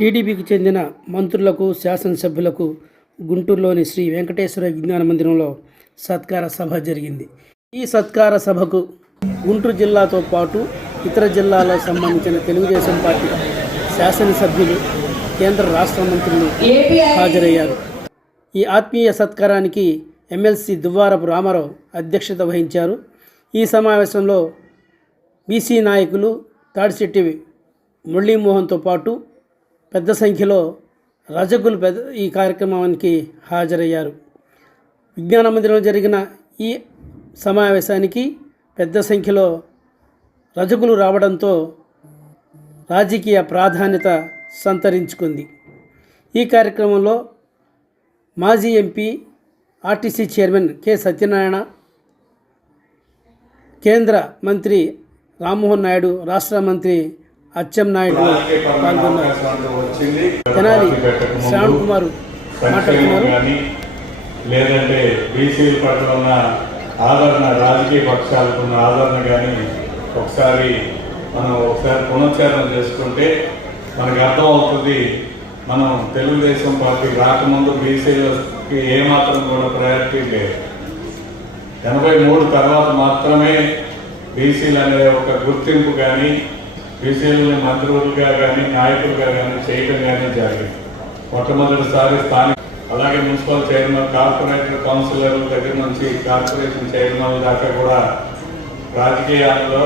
టీడీపీకి చెందిన మంత్రులకు శాసనసభ్యులకు గుంటూరులోని శ్రీ వెంకటేశ్వర విజ్ఞాన మందిరంలో సత్కార సభ జరిగింది. ఈ సత్కార సభకు గుంటూరు జిల్లాతో పాటు ఇతర జిల్లాలకు సంబంధించిన తెలుగుదేశం పార్టీ శాసనసభ్యులు కేంద్ర రాష్ట్ర మంత్రులు హాజరయ్యారు. ఈ ఆత్మీయ సత్కారానికి ఎమ్మెల్సీ దువ్వారపు రామారావు అధ్యక్షత వహించారు. ఈ సమావేశంలో బీసీ నాయకులు తాడిశెట్టి మురళీమోహన్తో పాటు పెద్ద సంఖ్యలో రజకులు పెద్ద ఈ కార్యక్రమానికి హాజరయ్యారు. విజ్ఞాన మందిరంలో జరిగిన ఈ సమావేశానికి పెద్ద సంఖ్యలో రజకులు రావడంతో రాజకీయ ప్రాధాన్యత సంతరించుకుంది. ఈ కార్యక్రమంలో మాజీ MP RTC chairman K. Satyanarayana కేంద్ర మంత్రి రామ్మోహన్ నాయుడు రాష్ట్ర మంత్రి అచ్చెం నాయుడు పాల్గొన్నారు. తెనాలి శ్రావణ్ కుమార్ మాట్లాడుతున్నారు. కానీ లేదంటే బీసీల పట్ల ఉన్న ఆదరణ రాజకీయ పక్షాలకు ఉన్న ఆదరణ కానీ ఒకసారి మనం ఒకసారి పునశ్చరణ చేసుకుంటే మనకు అర్థమవుతుంది మనం తెలుగుదేశం పార్టీ రాకముందు బీసీలకి ఏమాత్రం కూడా ప్రయారిటీ లేదు. ఎనభై మూడు తర్వాత మాత్రమే బీసీలు అనే ఒక గుర్తింపు కానీ బీసీలని మంత్రులుగా కానీ నాయకులుగా కానీ చేయడం కానీ జరిగింది. మొట్టమొదటిసారి స్థానిక అలాగే మున్సిపల్ చైర్మన్ కార్పొరేటర్ కౌన్సిలర్ దగ్గర నుంచి కార్పొరేషన్ చైర్మన్ దాకా కూడా రాజకీయాల్లో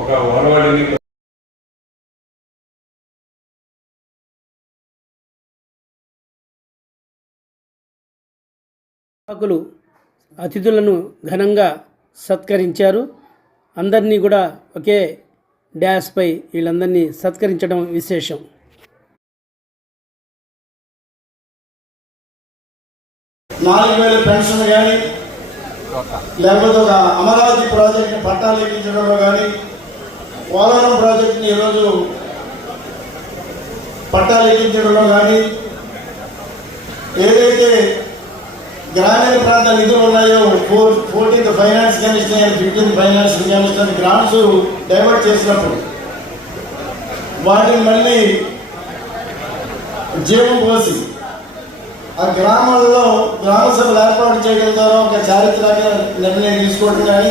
ఒక ఒరవడిని నిర్వాహకులు అతిథులను ఘనంగా సత్కరించారు. అందరినీ కూడా ఒకే డ్యాష్పై వీళ్ళందరినీ సత్కరించడం విశేషం. నాలుగు వేల పెన్షన్ కానీ లేకపోతే ఒక అమరావతి ప్రాజెక్ట్ని పట్టాలు ఎక్కించడంలో కానీ పోలవరం ప్రాజెక్ట్ని ఈరోజు పట్టాలు ఎక్కించడంలో కానీ ఏదైతే గ్రామీణ ప్రాంతాల నిధులు ఉన్నాయో four fourteenth finance commission fifteenth finance commission grants divert చేసినప్పుడు వాటిని మళ్ళీ జీవం పోసి ఆ గ్రామాల్లో గ్రామ సభలు ఏర్పాటు చేయడం ద్వారా ఒక చారిత్రక నిర్ణయం తీసుకోవడం కానీ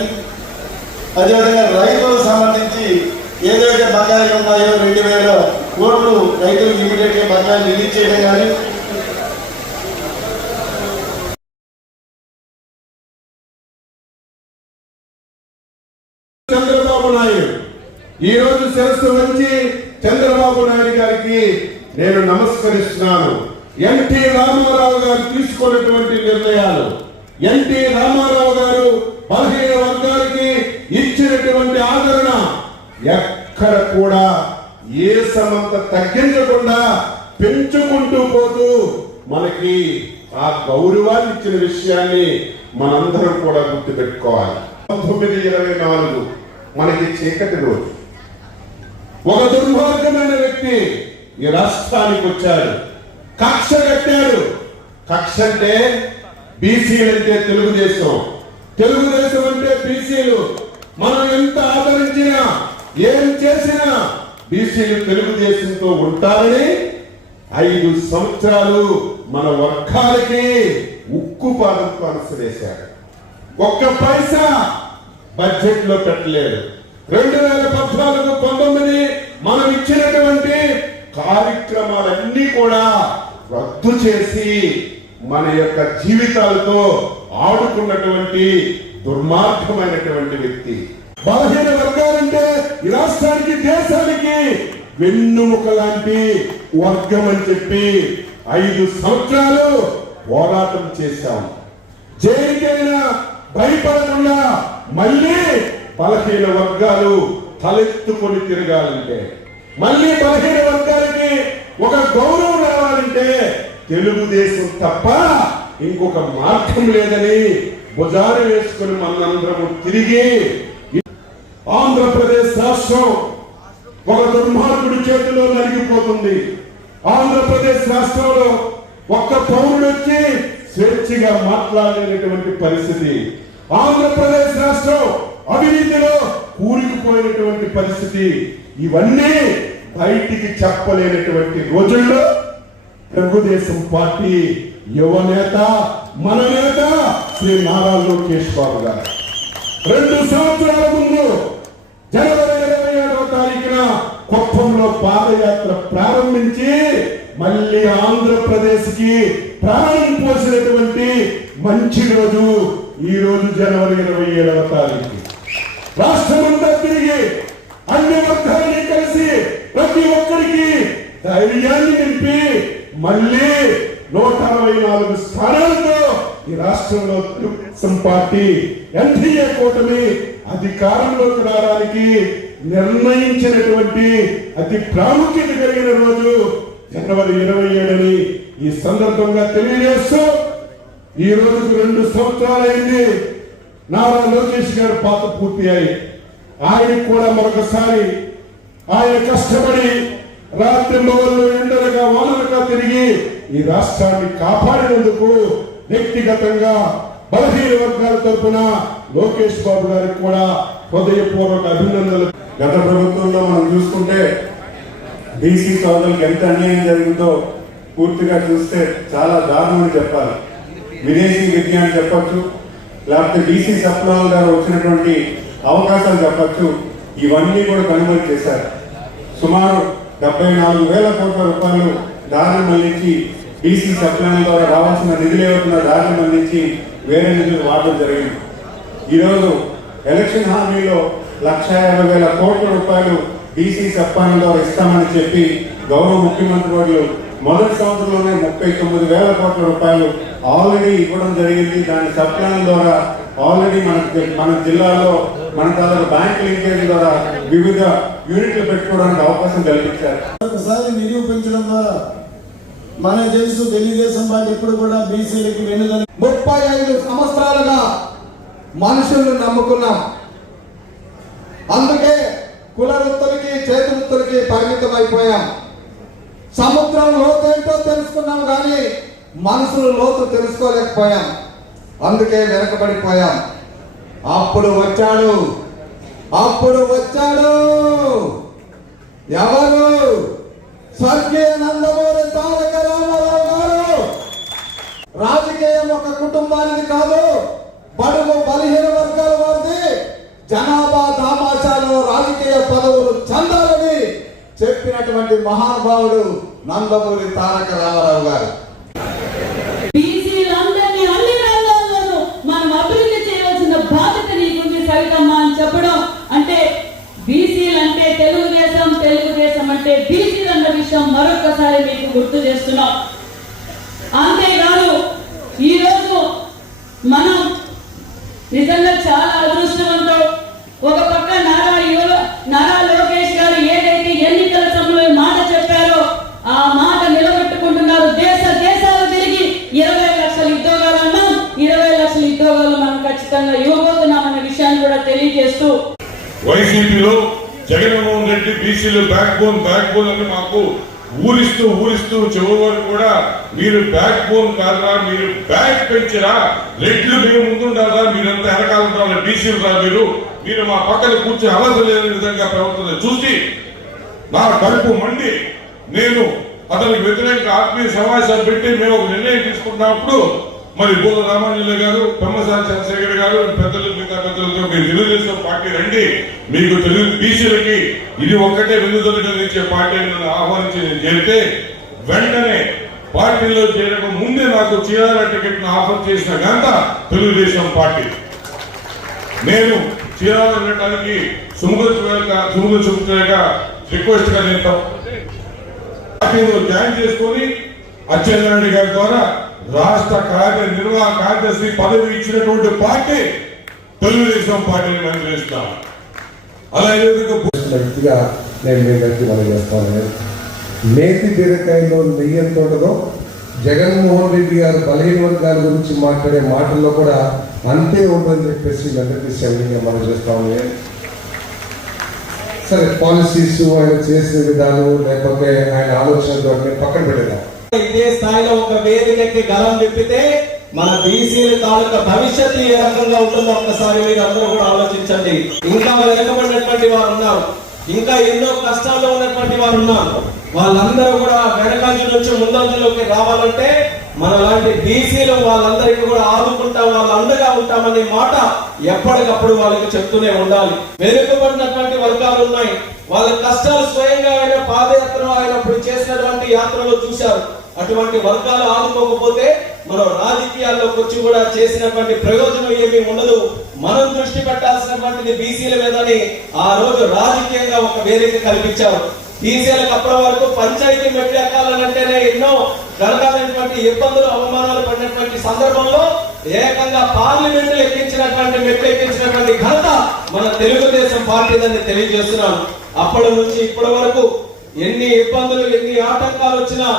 అదేవిధంగా రైతులకు సంబంధించి ఏదైతే బకాయిలు ఉన్నాయో రెండు వేల కోట్లు రైతులకు ఇమీడియట్గా బకాయిలు రిలీజ్ చేయడం కానీ చంద్రబాబు నాయుడు ఈ రోజు శిరస్సు వచ్చి చంద్రబాబు నాయుడు గారికి నేను నమస్కరిస్తున్నాను. ఎన్టీ రామారావు గారు తీసుకున్నటువంటి నిర్ణయాలు ఎన్టీ రామారావు గారు బలహీన వర్గానికి ఇచ్చినటువంటి ఆదరణ ఎక్కడ కూడా ఏ సమంత తగ్గించకుండా పెంచుకుంటూ పోతూ మనకి ఆ గౌరవాన్ని ఇచ్చిన విషయాన్ని మనందరం కూడా గుర్తుపెట్టుకోవాలి. పంతొమ్మిది ఇరవై నాలుగు మనకి చీకటి రోజు. ఒక దుర్మార్గమైన వ్యక్తి ఈ రాష్ట్రానికి వచ్చాడు. కక్ష కట్టాడు. కక్ష అంటే బీసీలు అంటే తెలుగుదేశం. తెలుగుదేశం అంటే బీసీలు. మనం ఎంత ఆదరించినా ఏం చేసినా బీసీలు తెలుగుదేశంతో ఉంటారని ఐదు సంవత్సరాలు మన వర్గాలకి ఉక్కు పాదంతో అనుసరేశాడు ఒక్క పైసా బడ్జెట్లో పెట్టలేదు. రెండు వేల పద్నాలుగు పంతొమ్మిది మనం ఇచ్చినటువంటి కార్యక్రమాలన్నీ కూడా రద్దు చేసి మన యొక్క జీవితాలతో ఆడుకున్నటువంటి దుర్మార్గమైనటువంటి వ్యక్తి. బలహీన వర్గాలంటే ఈ రాష్ట్రానికి దేశానికి వెన్నుముక లాంటి వర్గం అని చెప్పి ఐదు సంవత్సరాలు పోరాటం చేశాం. జైలుకైనా భయపడకుండా మళ్ళీ బలహీన వర్గాలు తలెత్తుకొని తిరగాలంటే మళ్ళీ బలహీన వర్గాలకి ఒక గౌరవం రావాలంటే తెలుగుదేశం తప్ప ఇంకొక మార్గం లేదని బుజారు వేసుకుని మనందరము తిరిగి ఆంధ్రప్రదేశ్ రాష్ట్రం ఒక దుర్మార్గుడి చేతిలో నలిగిపోతుంది. ఆంధ్రప్రదేశ్ రాష్ట్రంలో ఒక్క పౌరుడు వచ్చి స్వేచ్ఛగా మాట్లాడలేనటువంటి పరిస్థితి ఆంధ్రప్రదేశ్ రాష్ట్రం అవినీతిలో కూరుకుపోయినటువంటి పరిస్థితి ఇవన్నీ బయటికి చెప్పలేనటువంటి రోజుల్లో తెలుగుదేశం పార్టీ యువ నేత మన నేత శ్రీ నారా లోకేష్ బాబు గారు. రెండు సంవత్సరాల ముందు జనవరి ఇరవై ఏడవ తారీఖున కుప్పంలో పాదయాత్ర ప్రారంభించి మళ్ళీ ఆంధ్రప్రదేశ్కి ప్రాణం పోసినటువంటి మంచి రోజు ఈ రోజు జనవరి ఇరవై ఏడవ తారీఖు. రాష్ట్రమంతా తిరిగి అన్ని వర్గాలని కలిసి ప్రతి ఒక్కరికి ధైర్యాన్ని నింపి మళ్ళీ నూట అరవై నాలుగు స్థానాలతో ఈ రాష్ట్రంలో తెలుగుదేశం పార్టీ ఎన్డీఏ కూటమి అధికారంలోకి రావడానికి నిర్ణయించినటువంటి అతి ప్రాముఖ్యత కలిగిన రోజు జనవరి ఇరవై ఏడని ఈ సందర్భంగా తెలియజేస్తూ ఈ రోజుకు రెండు సంవత్సరాలైంది. నారా లోకేష్ గారు పాత పూర్తి అయి ఆయనకు కూడా మరొకసారి ఆయన కష్టపడి రాత్రి మొగళ్ళు ఎండలుగా వానలుగా తిరిగి ఈ రాష్ట్రాన్ని కాపాడినందుకు వ్యక్తిగతంగా బలహీన వర్గాల తరఫున లోకేష్ బాబు గారికి కూడా హృదయపూర్వక అభినందనలు. గత ప్రభుత్వంలో మనం చూసుకుంటే బీసీ సోదరులకు ఎంత అన్యాయం జరిగిందో పూర్తిగా చూస్తే చాలా దారుణం చెప్పాలి. విదేశీ విద్య అని చెప్పొచ్చు లేకపోతే బీసీ సప్లాల్ గారు వచ్చినటువంటి అవకాశాలు చెప్పచ్చు. ఇవన్నీ కూడా కనుగోలు చేశారు. సుమారు డెబ్బై నాలుగు వేల కోట్ల రూపాయలు దారిని మళ్ళించి బీసీ సప్లాన్ ద్వారా రావాల్సిన నిధులు ఏవైతున్న దారిని మళ్ళించి వేరే నిధులు వాడడం జరిగింది. ఈరోజు ఎలక్షన్ హామీలో లక్ష యాభై వేల కోట్ల రూపాయలు బీసీ సప్పాన్ ద్వారా ఇస్తామని చెప్పి గౌరవ ముఖ్యమంత్రి వాళ్ళు మొదటి సంవత్సరంలోనే ముప్పై తొమ్మిది వేల కోట్ల రూపాయలు ఆల్రెడీ ఇవ్వడం జరిగింది. దాని సప్లాన్ ద్వారా ఆల్రెడీ మన మన జిల్లాలో మన తాలూకు బ్యాంక్ లింకేజ్ ద్వారా వివిధ యూనిట్లు పెట్టుకోవడానికి అవకాశం కల్పించారు. ఒకసారి నిరూపించడం ద్వారా మనకు తెలుసు తెలుగుదేశం పార్టీ ఎప్పుడు కూడా బీసీలకి వెన్నుదని ముప్పై ఐదు సంవత్సరాలుగా మనుషుల్ని నమ్ముకున్నాం. అందుకే కుల వృత్తులకి చేతి వృత్తులకి పరిమితం అయిపోయాం సముద్రం లోతు ఏంటో తెలుసుకున్నాం కానీ మనసులు లోతు తెలుసుకోలేకపోయాం. అందుకే వెనకబడిపోయాం. అప్పుడు వచ్చాడు. అప్పుడు వచ్చాడు. ఎవరు? స్వర్గీయ నందమూరి తారక రామారావు గారు. రాజకీయం ఒక కుటుంబానికి కాదు బడుగు బలహీన వర్గాల వారిది. జనాభా దామాషాలో రాజకీయ పదవులు చెందాలని చెప్పినటువంటి మహానుభావుడు నందమూరి తారక రామారావు గారు. మరొకసారి మీకు గుర్తు చేస్తున్నాం. అంతేకాదు ఈరోజు మనం నిజంగా చాలా అదృష్టవంతం ఒక పక్క నారా నారా లోకేష్ గారు ఏదైతే ఎన్నికల సమయంలో మాట చెప్పారో ఆ మాట నిలబెట్టుకుంటున్నారు. దేశ దేశాలు తిరిగి ఇరవై లక్షల ఉద్యోగాలు అన్నాం. ఇరవై లక్షల ఉద్యోగాలు మనం ఖచ్చితంగా ఇవ్వబోతున్నామన్న విషయాన్ని కూడా తెలియజేస్తూ వైసీపీలో జగన్మోహన్ రెడ్డి బీసీలు బ్యాక్ బోన్ బ్యాక్ బోన్ అని మాకు ఊరిస్తూ ఊరిస్తూ చివరి కూడా మీరు బ్యాక్ బోన్ కాదురా మీరు బ్యాక్ పెంచరా. రెడ్లు మీరు ముందుండాలా మీరంతా వెనకాల బీసీలు రా మీరు. మీరు మా పక్కన కూర్చొని అలసలేని విధంగా ప్రవర్తన చూసి నా కడుపు మండి. నేను అతనికి వ్యతిరేక ఆత్మీయ సమావేశాలు పెట్టి మేము ఒక నిర్ణయం తీసుకున్నప్పుడు మరి బోధ రామాంజలి గారు పెమ్మసాని చంద్రశేఖర్ గారు పెద్దలు మిగతా పెద్దలతో మీరు తెలుగుదేశం పార్టీ రండి. మీకు తెలుగు బీసీలకి ఇది ఒక్కటే వెన్నుదలుగా ఇచ్చే పార్టీ నన్ను ఆహ్వానించి నేను చేరితే వెంటనే పార్టీలో చేరక ముందే నాకు చీరాల టికెట్ ఆఫర్ చేసిన ఘనత తెలుగుదేశం పార్టీ. నేను చీరాల వెళ్ళడానికి సుముఖ సుముఖ చూపుగా రిక్వెస్ట్గా నేను పార్టీలో జాయిన్ చేసుకొని అచ్చెన్నాయుడు గారి ద్వారా రాష్ట్ర కార్య నిర్వాహక కార్యదర్శి పదవి ఇచ్చినటువంటి పార్టీ తెలుగుదేశం పార్టీని మంత్రిస్తాం అలా ఏ విధంగా వ్యక్తిగా నేను మీ దగ్గర మనం చేస్తాను. నేతి బీరకాయలో నెయ్యి ఎంత ఉంటుందో జగన్మోహన్ రెడ్డి గారు బలహీన వర్గాల గురించి మాట్లాడే మాటల్లో కూడా అంతే ఉంటుందని చెప్పేసి వీళ్ళందరికీ సెవెన్గా మనం చేస్తాము సరే పాలసీస్ ఆయన చేసిన విధానం లేకపోతే ఆయన ఆలోచనలు పక్కన పెట్టేద్దాం. ఇదే స్థాయిలో ఒక వేదికకి గలం విప్పితే మన బీసీల తాలూకా భవిష్యత్తు ఏ రకంగా ఉంటుందో ఒక్కసారి మీరు అందరూ కూడా ఆలోచించండి. ఇంకా వెనుకబడినటువంటి వారు ఉన్నారు. ఇంకా ఎన్నో కష్టాల్లో ఉన్నటువంటి వారు ఉన్నారు. వాళ్ళందరూ కూడా వెనకాంజు నుంచి ముందంజలోకి రావాలంటే మన లాంటి బీసీలు వాళ్ళందరికీ కూడా ఆదుకుంటాం వాళ్ళ అండగా ఉంటామనే మాట ఎప్పటికప్పుడు వాళ్ళకి చెప్తూనే ఉండాలి. వెనుకబడినటువంటి వర్గాలు ఉన్నాయి. వాళ్ళ కష్టాలు స్వయంగా ఆయన పాదయాత్ర ఆయన అప్పుడు చేసినటువంటి యాత్రలో చూశారు. అటువంటి వర్గాలు ఆదుకోకపోతే మనం రాజకీయాల్లోకి వచ్చి కూడా చేసినటువంటి ప్రయోజనం ఏమీ ఉండదు. మనం దృష్టి పెట్టాల్సినటువంటిది బీసీల మీదని ఆ రోజు రాజకీయంగా ఒక వేదిక కల్పించారు. బీసీలకు అప్పటి వరకు పంచాయతీ మెట్లు ఎక్కాలనంటేనే ఎన్నో రకాలైనటువంటి ఇబ్బందులు అవమానాలు పడినటువంటి సందర్భంలో ఏకంగా పార్లమెంట్ ఎక్కించినటువంటి మెట్లు ఎక్కించినటువంటి ఘనత మన తెలుగుదేశం పార్టీదని తెలియజేస్తున్నాను. అప్పటి నుంచి ఇప్పటి వరకు ఎన్ని ఇబ్బందులు ఎన్ని ఆటంకాలు వచ్చినా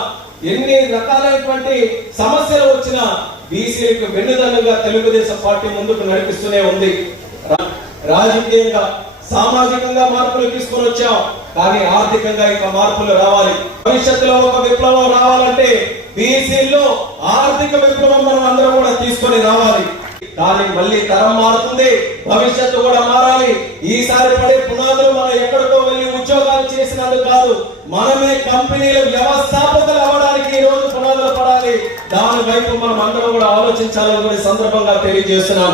ఎన్ని రకాలైనటువంటి సమస్యలు వచ్చినా బీసీలకు వెన్నుదన్నుగా తెలుగుదేశం పార్టీ ముందుకు నడిపిస్తూనే ఉంది. రా- రాజకీయంగా సామాజికంగా మార్పులు తీసుకొని వచ్చాం. కానీ ఆర్థికంగా ఇంకా మార్పులు రావాలి. భవిష్యత్తులో ఒక విప్లవం రావాలంటే బీసీల్లో ఆర్థిక విప్లవం మనం అందరం కూడా తీసుకొని రావాలి. కానీ మళ్ళీ తరం మారుతుంది భవిష్యత్తు కూడా మారాలి. ఈసారి పడే పునాదులు మనం ఎక్కడికో వెళ్ళి చేసినందుకు కాదు మనమే కంపెనీలు వ్యవస్థాపకులు అవ్వడానికి ఈ రోజు పునాదులు పడాలి దాని వైపు మనం అందరం కూడా ఆలోచించాలని సందర్భంగా తెలియజేస్తున్నాను